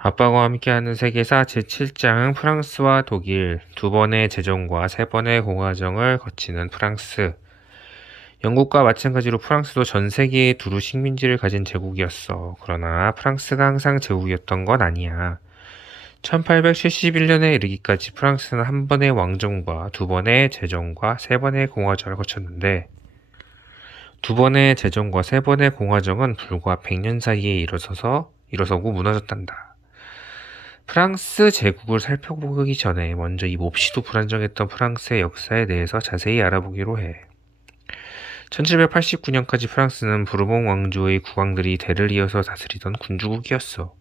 아빠와 함께하는 세계사 제7장 프랑스와 독일 두 번의 제정과 세 번의 공화정을 거치는 프랑스. 영국과 마찬가지로 프랑스도 전 세계에 두루 식민지를 가진 제국이었어. 그러나 프랑스가 항상 제국이었던 건 아니야. 1871년에 이르기까지 프랑스는 한 번의 왕정과 두 번의 제정과 세 번의 공화정을 거쳤는데 두 번의 제정과 세 번의 공화정은 불과 100년 사이에 일어서고 무너졌단다. 프랑스 제국을 살펴보기 전에 먼저 이 몹시도 불안정했던 프랑스의 역사에 대해서 자세히 알아보기로 해. 1789년까지 프랑스는 부르봉 왕조의 국왕들이 대를 이어서 다스리던 군주국이었어.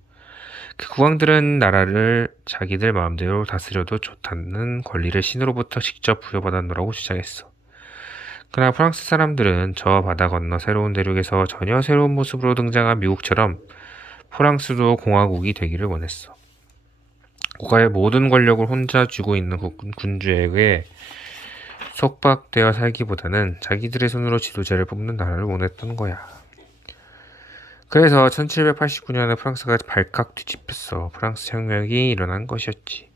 그 국왕들은 나라를 자기들 마음대로 다스려도 좋다는 권리를 신으로부터 직접 부여받았노라고 주장했어. 그러나 프랑스 사람들은 저 바다 건너 새로운 대륙에서 전혀 새로운 모습으로 등장한 미국처럼 프랑스도 공화국이 되기를 원했어. 국가의 모든 권력을 혼자 쥐고 있는 군주에게 속박되어 살기보다는 자기들의 손으로 지도자를 뽑는 나라를 원했던 거야. 그래서 1789년에 프랑스가 발칵 뒤집혔어. 프랑스 혁명이 일어난 것이었지.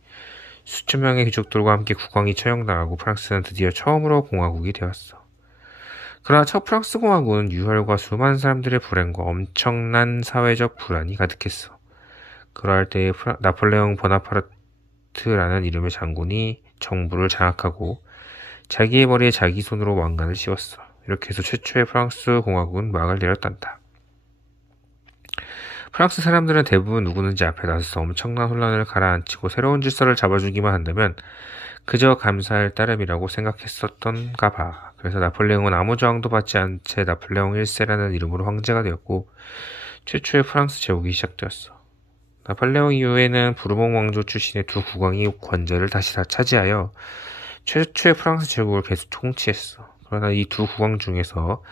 수천 명의 귀족들과 함께 국왕이 처형당하고 프랑스는 드디어 처음으로 공화국이 되었어. 그러나 첫 프랑스 공화국은 유혈과 수많은 사람들의 불행과 엄청난 사회적 불안이 가득했어. 그럴 때에 나폴레옹 보나파르트라는 이름의 장군이 정부를 장악하고 자기의 머리에 자기 손으로 왕관을 씌웠어. 이렇게 해서 최초의 프랑스 공화국은 막을 내렸단다. 프랑스 사람들은 대부분 누구든지 앞에 나서서 엄청난 혼란을 가라앉히고 새로운 질서를 잡아주기만 한다면 그저 감사할 따름이라고 생각했었던가 봐. 그래서 나폴레옹은 아무 저항도 받지 않은 채 나폴레옹 1세라는 이름으로 황제가 되었고 최초의 프랑스 제국이 시작되었어. 나폴레옹 이후에는 부르봉 왕조 출신의 두 국왕이 권좌를 다시 다 차지하여 최초의 프랑스 제국을 계속 통치했어. 그러나 이 두 국왕 중에서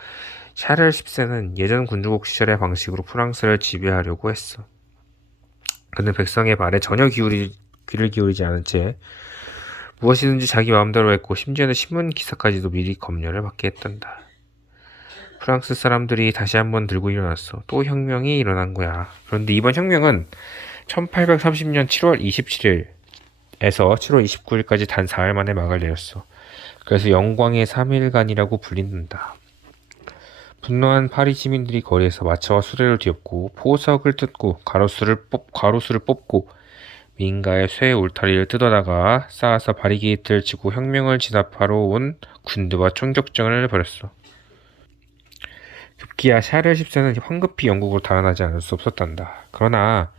샤를 10세는 예전 군주국 시절의 방식으로 프랑스를 지배하려고 했어. 그는 백성의 말에 전혀 귀를 기울이지 않은 채 무엇이든지 자기 마음대로 했고 심지어는 신문 기사까지도 미리 검열을 받게 했단다. 프랑스 사람들이 다시 한번 들고 일어났어. 또 혁명이 일어난 거야. 그런데 이번 혁명은 1830년 7월 27일에서 7월 29일까지 단 4일 만에 막을 내렸어. 그래서 영광의 3일간이라고 불린다. 분노한 파리 시민들이 거리에서 마차와 수레를 뒤엎고 포석을 뜯고 가로수를 뽑고 민가의 쇠 울타리를 뜯어다가 쌓아서 바리게이트를 치고 혁명을 진압하러 온 군대와 총격전을 벌였어. 급기야 샤를 10세는 황급히 영국으로 달아나지 않을 수 없었단다. 그러나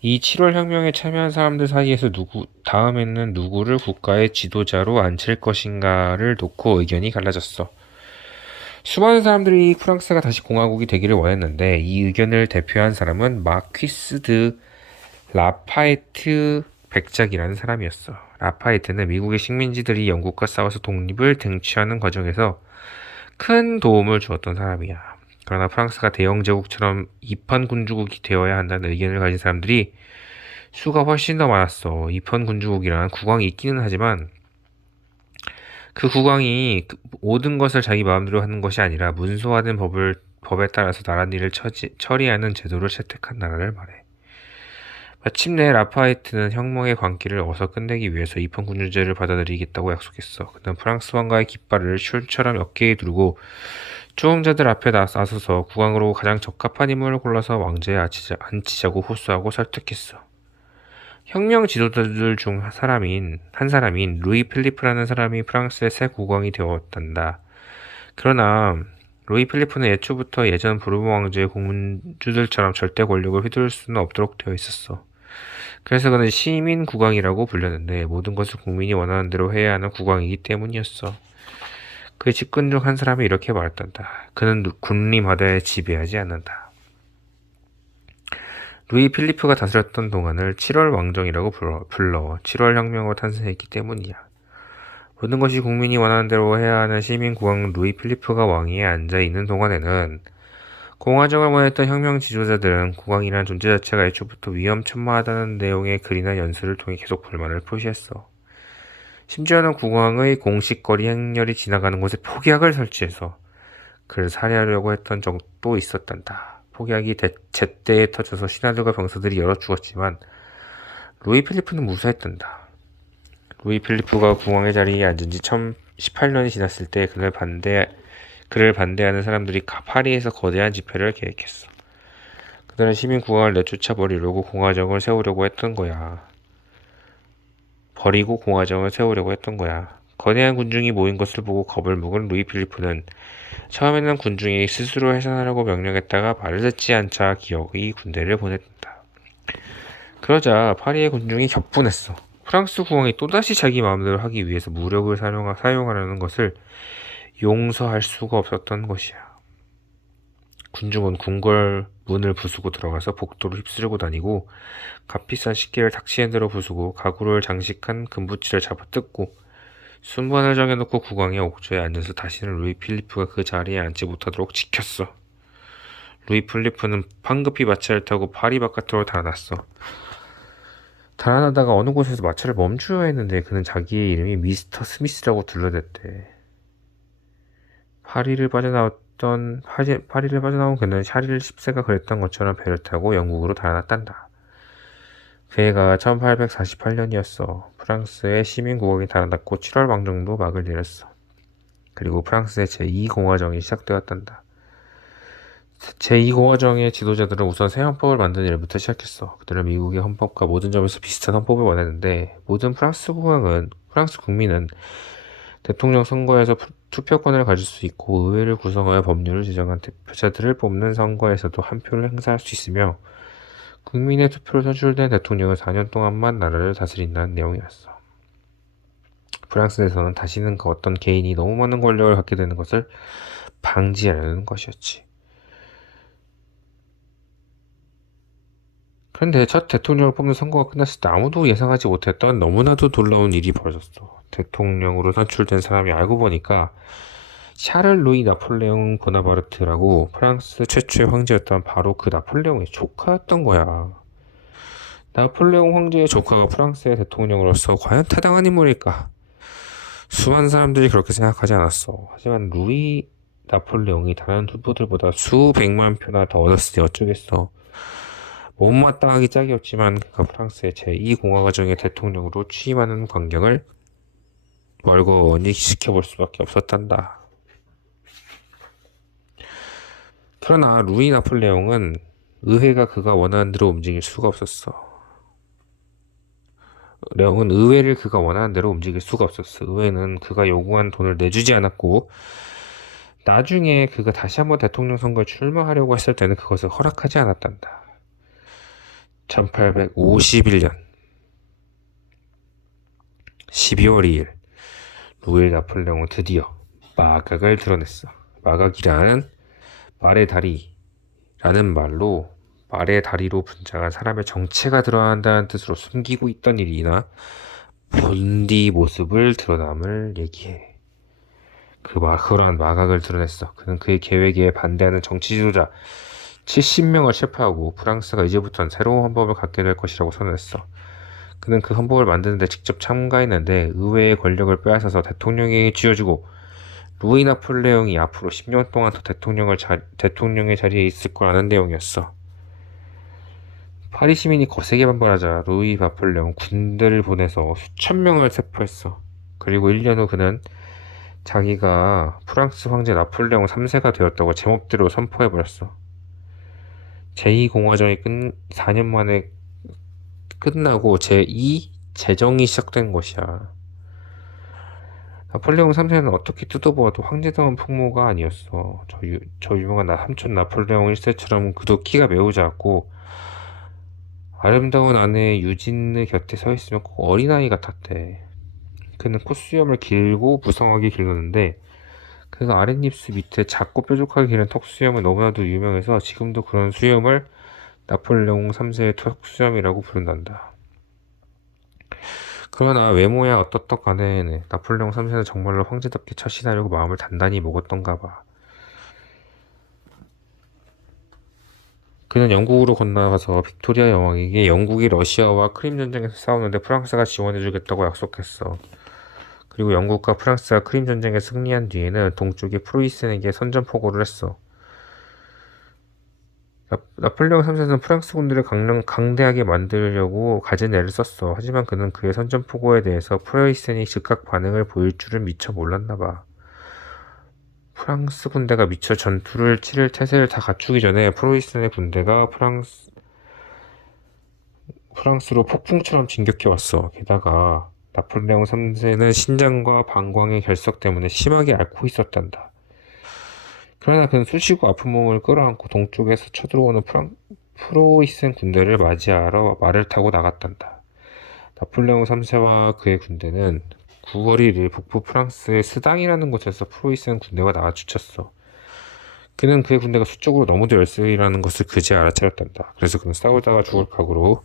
이 7월 혁명에 참여한 사람들 사이에서 다음에는 누구를 국가의 지도자로 앉힐 것인가를 놓고 의견이 갈라졌어. 수많은 사람들이 프랑스가 다시 공화국이 되기를 원했는데 이 의견을 대표한 사람은 마퀴스 드 라파에트 백작이라는 사람이었어. 라파에트는 미국의 식민지들이 영국과 싸워서 독립을 쟁취하는 과정에서 큰 도움을 주었던 사람이야. 그러나 프랑스가 대영 제국처럼 이판 군주국이 되어야 한다는 의견을 가진 사람들이 수가 훨씬 더 많았어. 이판 군주국이란 국왕이 있기는 하지만 그 국왕이 모든 것을 자기 마음대로 하는 것이 아니라 문서화된 법에 따라서 나랏일을 처리하는 제도를 채택한 나라를 말해. 마침내 라파에트는 혁명의 광기를 어서 끝내기 위해서 이판 군주제를 받아들이겠다고 약속했어. 그는 프랑스 왕가의 깃발을 슐처럼 어깨에 두르고 추종자들 앞에 나서서 국왕으로 가장 적합한 인물을 골라서 왕좌에 앉히자고 호소하고 설득했어. 혁명 지도자들 중 한 사람인 루이 필리프라는 사람이 프랑스의 새 국왕이 되었단다. 그러나 루이 필리프는 애초부터 예전 부르봉 왕조의 공주들처럼 절대 권력을 휘두를 수는 없도록 되어 있었어. 그래서 그는 시민 국왕이라고 불렸는데 모든 것을 국민이 원하는 대로 해야 하는 국왕이기 때문이었어. 그의 측근 중 한 사람이 이렇게 말했단다. 그는 군림하되 지배하지 않는다. 루이 필리프가 다스렸던 동안을 7월 왕정이라고 불러 7월 혁명으로 탄생했기 때문이야. 모든 것이 국민이 원하는 대로 해야 하는 시민 국왕 루이 필리프가 왕위에 앉아있는 동안에는 공화정을 원했던 혁명 지도자들은 국왕이라는 존재 자체가 애초부터 위험천만하다는 내용의 글이나 연설을 통해 계속 불만을 표시했어. 심지어는 국왕의 공식 거리 행렬이 지나가는 곳에 폭약을 설치해서 그를 살해하려고 했던 적도 있었단다. 폭약이 제때에 터져서 신하들과 병사들이 여러 죽었지만 루이 필리프는 무사했단다. 루이 필리프가 국왕의 자리에 앉은 지 1018년이 지났을 때 그를 반대하는 사람들이 파리에서 거대한 집회를 계획했어. 그들은 시민 국왕을 내쫓아 버리고 공화정을 세우려고 했던 거야. 거대한 군중이 모인 것을 보고 겁을 먹은 루이 필리프는 처음에는 군중이 스스로 해산하라고 명령했다가 말을 듣지 않자 기어이 군대를 보냈다. 그러자 파리의 군중이 격분했어. 프랑스 국왕이 또다시 자기 마음대로 하기 위해서 무력을 사용하려는 것을 용서할 수가 없었던 것이야. 군중은 궁궐 문을 부수고 들어가서 복도를 휩쓸고 다니고 값비싼 식기를 탁시핸들로 부수고 가구를 장식한 금부치를 잡아 뜯고 순번을 정해놓고 국왕의 옥조에 앉아서 다시는 루이 필리프가 그 자리에 앉지 못하도록 지켰어. 루이 필리프는 황급히 마차를 타고 파리 바깥으로 달아났어. 달아나다가 어느 곳에서 마차를 멈추어야 했는데 그는 자기의 이름이 미스터 스미스라고 둘러댔대. 파리를 빠져나온 그는 샤릴 10세가 그랬던 것처럼 배를 타고 영국으로 달아났단다. 그해가 1848년이었어. 프랑스의 시민국왕이 달아났고 7월 망정도 막을 내렸어. 그리고 프랑스의 제2공화정이 시작되었단다. 제2공화정의 지도자들은 우선 새 헌법을 만드는 일부터 시작했어. 그들은 미국의 헌법과 모든 점에서 비슷한 헌법을 원했는데 모든 프랑스 국민은 대통령 선거에서 투표권을 가질 수 있고 의회를 구성하여 법률을 제정한 대표자들을 뽑는 선거에서도 한 표를 행사할 수 있으며 국민의 투표로 선출된 대통령은 4년 동안만 나라를 다스린다는 내용이었어. 프랑스에서는 다시는 그 어떤 개인이 너무 많은 권력을 갖게 되는 것을 방지하려는 것이었지. 그런데 첫 대통령을 뽑는 선거가 끝났을 때 아무도 예상하지 못했던 너무나도 놀라운 일이 벌어졌어. 대통령으로 선출된 사람이 알고 보니까 샤를 루이 나폴레옹 보나파르트라고 프랑스 최초의 황제였던 바로 그 나폴레옹의 조카였던 거야. 나폴레옹 황제의 조카가 프랑스의 대통령으로서 과연 타당한 인물일까? 수많은 사람들이 그렇게 생각하지 않았어. 하지만 루이 나폴레옹이 다른 후보들보다 수백만 표나 더 얻었으니 어쩌겠어. 못마땅하기 짝이 없지만 그가 프랑스의 제2공화국의 대통령으로 취임하는 광경을 멀거니 지켜볼 수밖에 없었단다. 그러나 루이 나폴레옹은 의회가 그가 원하는 대로 움직일 수가 없었어. 의회를 그가 원하는 대로 움직일 수가 없었어. 의회는 그가 요구한 돈을 내주지 않았고 나중에 그가 다시 한번 대통령 선거에 출마하려고 했을 때는 그것을 허락하지 않았단다. 1851년 12월 2일 루이 나폴레옹은 드디어 마각을 드러냈어. 마각이란 말의 다리라는 말로 말의 다리로 분장한 사람의 정체가 드러난다는 뜻으로 숨기고 있던 일이나 본디 모습을 드러남을 얘기해. 그러한 마각을 드러냈어. 그는 그의 계획에 반대하는 정치 지도자 70명을 체포하고 프랑스가 이제부터는 새로운 헌법을 갖게 될 것이라고 선언했어. 그는 그 헌법을 만드는데 직접 참가했는데 의회의 권력을 빼앗아서 대통령에게 쥐어주고 루이 나폴레옹이 앞으로 10년 동안 더 대통령의 자리에 있을 거라는 내용이었어. 파리 시민이 거세게 반발하자 루이 나폴레옹 군대를 보내서 수천 명을 체포했어. 그리고 1년 후 그는 자기가 프랑스 황제 나폴레옹 3세가 되었다고 제멋대로 선포해버렸어. 제2공화정이 4년 만에 끝나고 제2 제정이 시작된 것이야. 나폴레옹 3세는 어떻게 뜯어보아도 황제다운 풍모가 아니었어. 저 유명한 삼촌 나폴레옹 1세처럼 그도 키가 매우 작고 아름다운 아내 유진의 곁에 서 있으면 꼭 어린아이 같았대. 그는 콧수염을 길고 무성하게 길렀는데 그가 아랫입술 밑에 작고 뾰족하게 기른 턱수염은 너무나도 유명해서 지금도 그런 수염을 나폴레옹 3세의 턱수염이라고 부른단다. 그러나 외모야 어떻든 간에 나폴레옹 3세는 정말로 황제답게 처신하려고 마음을 단단히 먹었던가 봐. 그는 영국으로 건너가서 빅토리아 여왕에게 영국이 러시아와 크림 전쟁에서 싸우는데 프랑스가 지원해주겠다고 약속했어. 그리고 영국과 프랑스가 크림 전쟁에 승리한 뒤에는 동쪽의 프로이센에게 선전포고를 했어. 나폴레옹 3세는 프랑스 군대를 강대하게 만들려고 가진 애를 썼어. 하지만 그는 그의 선전포고에 대해서 프로이센이 즉각 반응을 보일 줄은 미처 몰랐나 봐. 프랑스 군대가 미처 전투를 치를 태세를 다 갖추기 전에 프로이센의 군대가 프랑스로 폭풍처럼 진격해왔어. 게다가 나폴레옹 3세는 신장과 방광의 결석 때문에 심하게 앓고 있었단다. 그러나 그는 쑤시고 아픈 몸을 끌어안고 동쪽에서 쳐들어오는 프로이센 군대를 맞이하러 말을 타고 나갔단다. 나폴레옹 3세와 그의 군대는 9월 1일 북부 프랑스의 스당이라는 곳에서 프로이센 군대와 나와주쳤어. 그는 그의 군대가 수적으로 너무도 열세이라는 것을 그제 알아차렸단다. 그래서 그는 싸우다가 죽을 각오로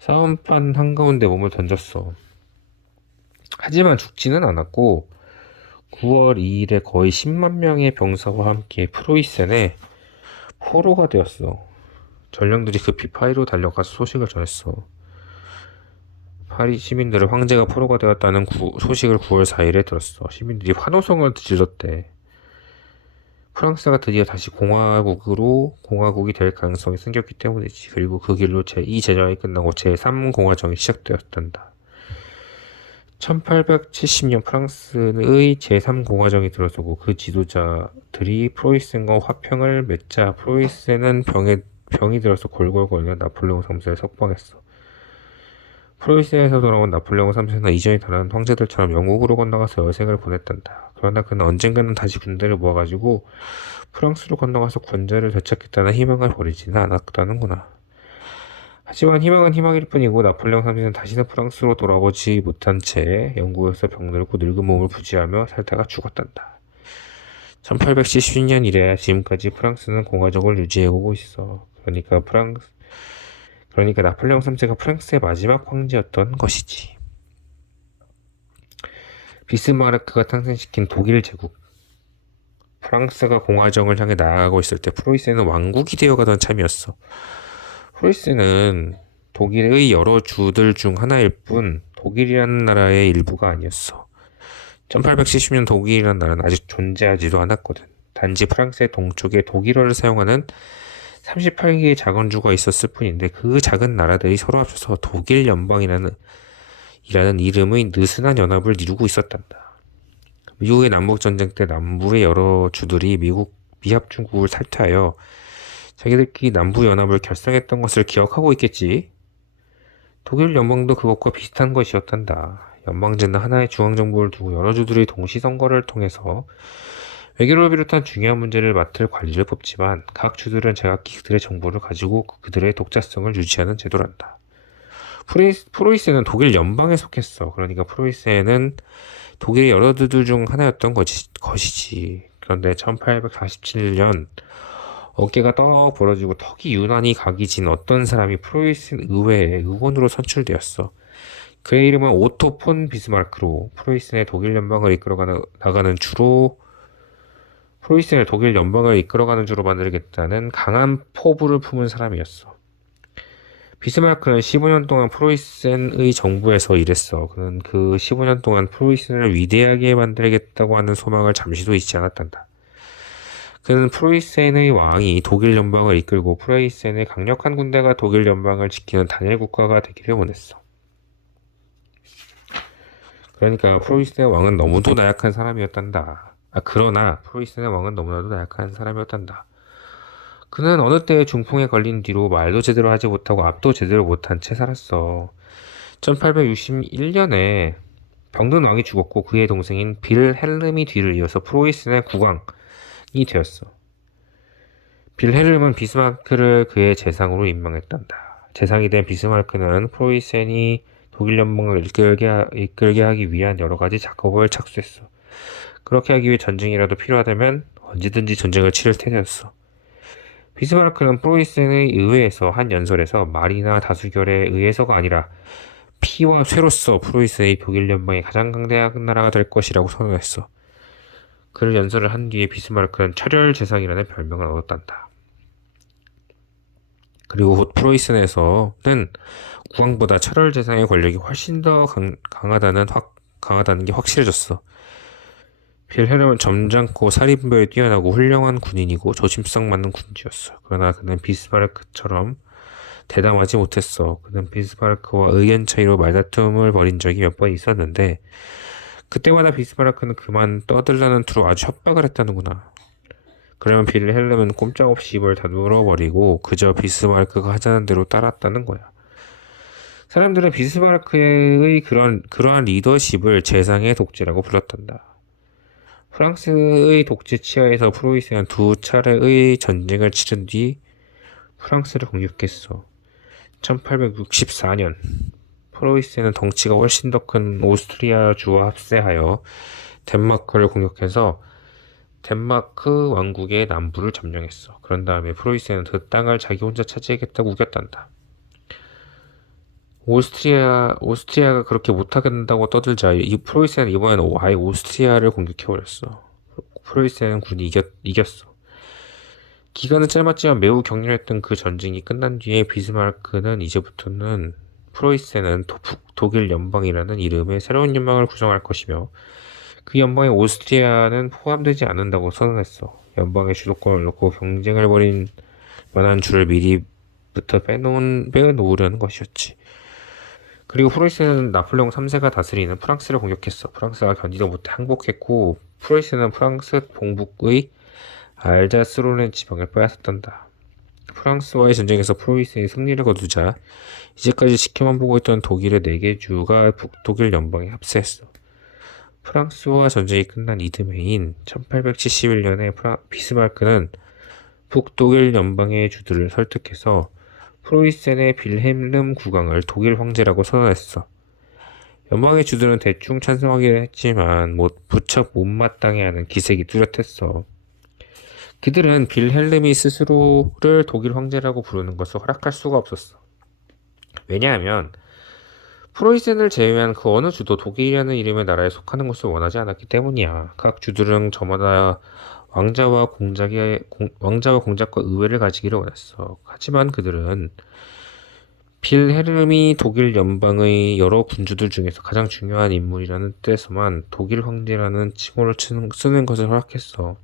싸움판 한가운데 몸을 던졌어. 하지만 죽지는 않았고 9월 2일에 거의 10만 명의 병사와 함께 프로이센에 포로가 되었어. 전령들이 급히 파리로 달려가서 소식을 전했어. 파리 시민들은 황제가 포로가 되었다는 소식을 9월 4일에 들었어. 시민들이 환호성을 질렀대. 프랑스가 드디어 다시 공화국이 될 가능성이 생겼기 때문이지. 그리고 그 길로 제2제정이 끝나고 제3공화정이 시작되었단다. 1870년 프랑스의 제3공화정이 들어서고 그 지도자들이 프로이센과 화평을 맺자 프로이센은 병이 들어서 골골거리며 나폴레옹 3세를 석방했어. 프로이센에서 돌아온 나폴레옹 3세는 이전에 다른 황제들처럼 영국으로 건너가서 여생을 보냈단다. 그러나 그는 언젠가는 다시 군대를 모아가지고 프랑스로 건너가서 권좌를 되찾겠다는 희망을 버리지는 않았다는구나. 하지만 희망은 희망일 뿐이고 나폴레옹 3세는 다시는 프랑스로 돌아오지 못한 채 영국에서 병들고 늙은 몸을 부지하며 살다가 죽었단다. 1870년 이래 지금까지 프랑스는 공화정을 유지해오고 있어. 그러니까 나폴레옹 3세가 프랑스의 마지막 황제였던 것이지. 비스마르크가 탄생시킨 독일 제국. 프랑스가 공화정을 향해 나아가고 있을 때 프로이센은 왕국이 되어가던 참이었어. 프로이센은 독일의 여러 주들 중 하나일 뿐 독일이라는 나라의 일부가 아니었어. 1870년 독일이라는 나라는 아직 존재하지도 않았거든. 단지 프랑스의 동쪽에 독일어를 사용하는 38개의 작은 주가 있었을 뿐인데 그 작은 나라들이 서로 합쳐서 독일 연방이라는 이름의 느슨한 연합을 이루고 있었단다. 미국의 남북전쟁 때 남부의 여러 주들이 미합중국을 탈퇴하여 자기들끼리 남부연합을 결성했던 것을 기억하고 있겠지. 독일 연방도 그것과 비슷한 것이었단다. 연방제는 하나의 중앙정부를 두고 여러 주들이 동시선거를 통해서 외교를 비롯한 중요한 문제를 맡을 관리를 뽑지만 각 주들은 제각기 그들의 정보를 가지고 그들의 독자성을 유지하는 제도란다. 프로이센은 독일 연방에 속했어. 그러니까 프로이센은 독일의 여러 주들 중 하나였던 것이지. 그런데 1847년 어깨가 떡 벌어지고 턱이 유난히 각이 진 어떤 사람이 프로이센 의회에 의원으로 선출되었어. 그의 이름은 오토 폰 비스마르크로 프로이센의 독일 연방을 이끌어가는 주로 만들겠다는 강한 포부를 품은 사람이었어. 비스마르크는 15년 동안 프로이센의 정부에서 일했어. 그는 그 15년 동안 프로이센을 위대하게 만들겠다고 하는 소망을 잠시도 잊지 않았단다. 그는 프로이센의 왕이 독일 연방을 이끌고 프로이센의 강력한 군대가 독일 연방을 지키는 단일 국가가 되기를 원했어. 그러니까 프로이센의 왕은 너무도 나약한 사람이었단다. 그러나 프로이센의 왕은 너무나도 나약한 사람이었단다. 그는 어느 때에 중풍에 걸린 뒤로 말도 제대로 하지 못하고 앞도 제대로 못한 채 살았어. 1861년에 병든 왕이 죽었고 그의 동생인 빌헬름이 뒤를 이어서 프로이센의 국왕이 되었어. 빌헬름은 비스마르크를 그의 재상으로 임명했단다. 재상이 된 비스마르크는 프로이센이 독일 연방을 이끌게 하기 위한 여러 가지 작업을 착수했어. 그렇게 하기 위해 전쟁이라도 필요하다면 언제든지 전쟁을 치를 테였어. 비스마르크는 프로이센의 의회에서 한 연설에서 말이나 다수결에 의해서가 아니라 피와 쇠로서 프로이센의 독일 연방의 가장 강대한 나라가 될 것이라고 선언했어. 그를 연설을 한 뒤에 비스마르크는 철혈제상이라는 별명을 얻었단다. 그리고 곧 프로이센에서는 국왕보다 철혈제상의 권력이 훨씬 더 강하다는 게 확실해졌어. 빌헬름은 점잖고 살인부에 뛰어나고 훌륭한 군인이고 조심성 많은 군주였어. 그러나 그는 비스마르크처럼 대담하지 못했어. 그는 비스마르크와 의견 차이로 말다툼을 벌인 적이 몇 번 있었는데 그때마다 비스마르크는 그만 떠들라는 투로 아주 협박을 했다는구나. 그러면 빌헬름은 꼼짝없이 입을 다물어 버리고 그저 비스마르크가 하자는 대로 따랐다는 거야. 사람들은 비스마르크의 그러한 리더십을 재상의 독재라고 불렀단다. 프랑스의 독재 치하에서 프로이센은 두 차례의 전쟁을 치른 뒤 프랑스를 공격했어. 1864년 프로이센은 덩치가 훨씬 더 큰 오스트리아 주와 합세하여 덴마크를 공격해서 덴마크 왕국의 남부를 점령했어. 그런 다음에 프로이센은 그 땅을 자기 혼자 차지하겠다고 우겼단다. 오스트리아가 그렇게 못하겠다고 떠들자 이 프로이센은 이번에는 아예 오스트리아를 공격해버렸어. 프로이센은 군이 이겼어. 기간은 짧았지만 매우 격렬했던 그 전쟁이 끝난 뒤에 비스마르크는 이제부터는 프로이센은 독일 연방이라는 이름의 새로운 연방을 구성할 것이며 그 연방에 오스트리아는 포함되지 않는다고 선언했어. 연방의 주도권을 놓고 경쟁을 벌인 만한 줄을 미리부터 빼놓으려는 것이었지. 그리고 프로이센은 나폴레옹 3세가 다스리는 프랑스를 공격했어. 프랑스가 견디다 못해 항복했고 프로이센은 프랑스 동북의 알자스로렌 지방을 빼앗았단다. 프랑스와의 전쟁에서 프로이센이 승리를 거두자 이제까지 지켜만 보고 있던 독일의 4개 주가 북독일 연방에 합세했어. 프랑스와 전쟁이 끝난 이듬해인 1871년에 비스마르크는 북독일 연방의 주들을 설득해서 프로이센의 빌헬름 국왕을 독일 황제라고 선언했어. 연방의 주들은 대충 찬성하긴 했지만 부쩍 못마땅해하는 기색이 뚜렷했어. 그들은 빌헬름이 스스로를 독일 황제라고 부르는 것을 허락할 수가 없었어. 왜냐하면 프로이센을 제외한 그 어느 주도 독일이라는 이름의 나라에 속하는 것을 원하지 않았기 때문이야. 각 주들은 저마다 왕자와 공작과 의회를 가지기를 원했어. 하지만 그들은 빌헬름이 독일 연방의 여러 군주들 중에서 가장 중요한 인물이라는 뜻에서만 독일 황제라는 칭호를 쓰는 것을 허락했어.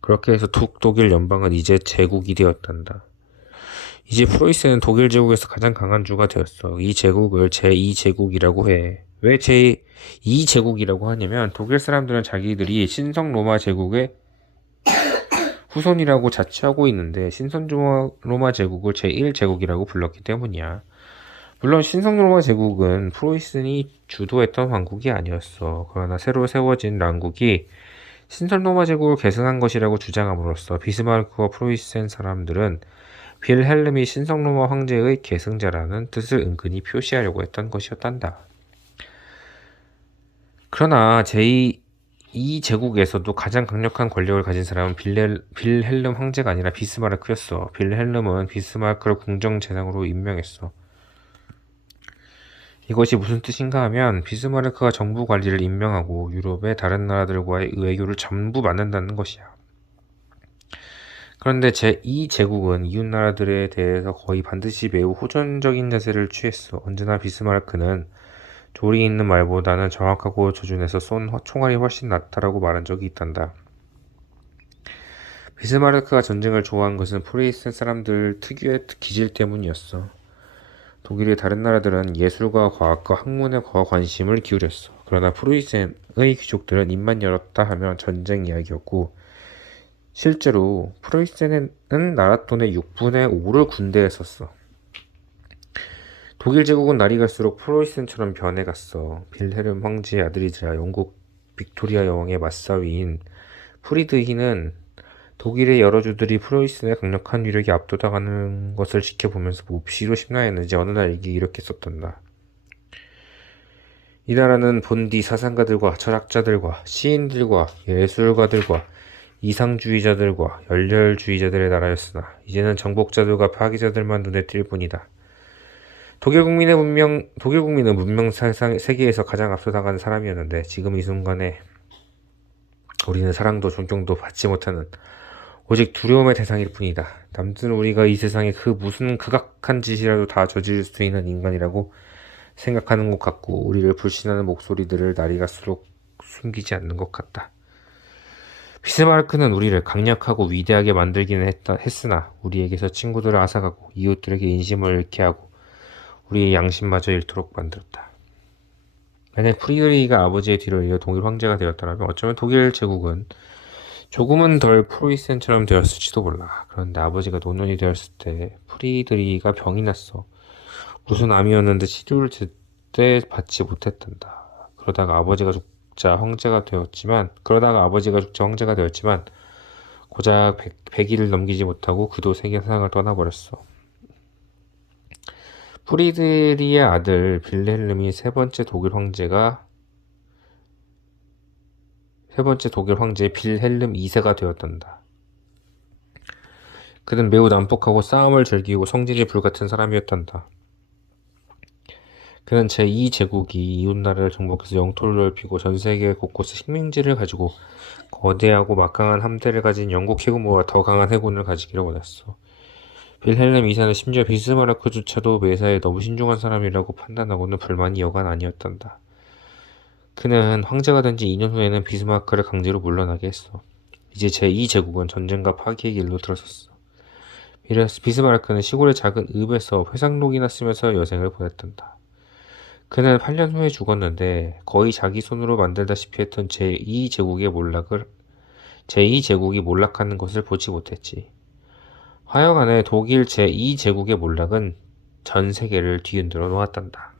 그렇게 해서 독일 연방은 이제 제국이 되었단다. 이제 프로이센은 독일 제국에서 가장 강한 주가 되었어. 이 제국을 제2제국이라고 해. 왜 제2제국이라고 하냐면 독일 사람들은 자기들이 신성 로마 제국의 후손이라고 자처하고 있는데 신성 로마 제국을 제1제국이라고 불렀기 때문이야. 물론 신성 로마 제국은 프로이센이 주도했던 왕국이 아니었어. 그러나 새로 세워진 왕국이 신성 로마 제국을 계승한 것이라고 주장함으로써 비스마르크와 프로이센 사람들은 빌헬름이 신성 로마 황제의 계승자라는 뜻을 은근히 표시하려고 했던 것이었단다. 그러나 제2제국에서도 가장 강력한 권력을 가진 사람은 빌헬름 황제가 아니라 비스마르크였어. 빌헬름은 비스마르크를 궁정재상으로 임명했어. 이것이 무슨 뜻인가 하면 비스마르크가 정부 관리를 임명하고 유럽의 다른 나라들과의 외교를 전부 맡는다는 것이야. 그런데 제2제국은 이웃나라들에 대해서 거의 반드시 매우 호전적인 자세를 취했어. 언제나 비스마르크는 조리 있는 말보다는 정확하고 조준해서 쏜 총알이 훨씬 낫다라고 말한 적이 있단다. 비스마르크가 전쟁을 좋아한 것은 프로이센 사람들 특유의 기질 때문이었어. 독일의 다른 나라들은 예술과 과학과 학문에 관심을 기울였어. 그러나 프로이센의 귀족들은 입만 열었다 하면 전쟁 이야기였고 실제로 프로이센은 나라 돈의 6분의 5를 군대에 썼어. 독일 제국은 날이 갈수록 프로이센처럼 변해갔어. 빌헬름 황제의 아들이자 영국 빅토리아 여왕의 맞사위인 프리드히는 독일의 여러 주들이 프로이센의 강력한 위력이 압도당하는 것을 지켜보면서 몹시도 심란했는지 어느 날 이렇게 썼단다. 이 나라는 본디 사상가들과 철학자들과 시인들과 예술가들과 이상주의자들과 열렬주의자들의 나라였으나 이제는 정복자들과 파기자들만 눈에 띌 뿐이다. 독일 국민은 문명 세계에서 가장 압도당한 사람이었는데 지금 이 순간에 우리는 사랑도 존경도 받지 못하는 오직 두려움의 대상일 뿐이다. 남들은 우리가 이 세상에 그 무슨 극악한 짓이라도 다 저지를 수 있는 인간이라고 생각하는 것 같고 우리를 불신하는 목소리들을 날이 갈수록 숨기지 않는 것 같다. 비스마르크는 우리를 강력하고 위대하게 만들기는 했으나 우리에게서 친구들을 앗아가고 이웃들에게 인심을 잃게 하고 우리의 양심마저 잃도록 만들었다. 만약 프리드리히가 아버지의 뒤를 이어 독일 황제가 되었더라면 어쩌면 독일 제국은 조금은 덜 프로이센처럼 되었을지도 몰라. 그런데 아버지가 노년이 되었을 때 프리드리히가 병이 났어. 무슨 암이었는데 치료를 제때 받지 못했단다. 그러다가 아버지가 죽자 황제가 되었지만 고작 100일을 넘기지 못하고 그도 세상을 떠나버렸어. 프리드리히의 아들 빌헬름이 세 번째 독일 황제 빌헬름 2세가 되었단다. 그는 매우 난폭하고 싸움을 즐기고 성질이 불같은 사람이었단다. 그는 제2제국이 이웃나라를 정복해서 영토를 넓히고 전세계 곳곳에 식민지를 가지고 거대하고 막강한 함대를 가진 영국 해군보다 더 강한 해군을 가지기를 원했어. 빌헬름 2세는 심지어 비스마르크조차도 매사에 너무 신중한 사람이라고 판단하고는 불만이 여간 아니었단다. 그는 황제가 된 지 2년 후에는 비스마르크를 강제로 물러나게 했어. 이제 제2제국은 전쟁과 파괴의 길로 들어섰어. 비스마르크는 시골의 작은 읍에서 회상록이나 쓰면서 여생을 보냈단다. 그는 8년 후에 죽었는데 거의 자기 손으로 만들다시피 했던 제2제국이 몰락하는 것을 보지 못했지. 하여간에 독일 제2제국의 몰락은 전 세계를 뒤흔들어 놓았단다.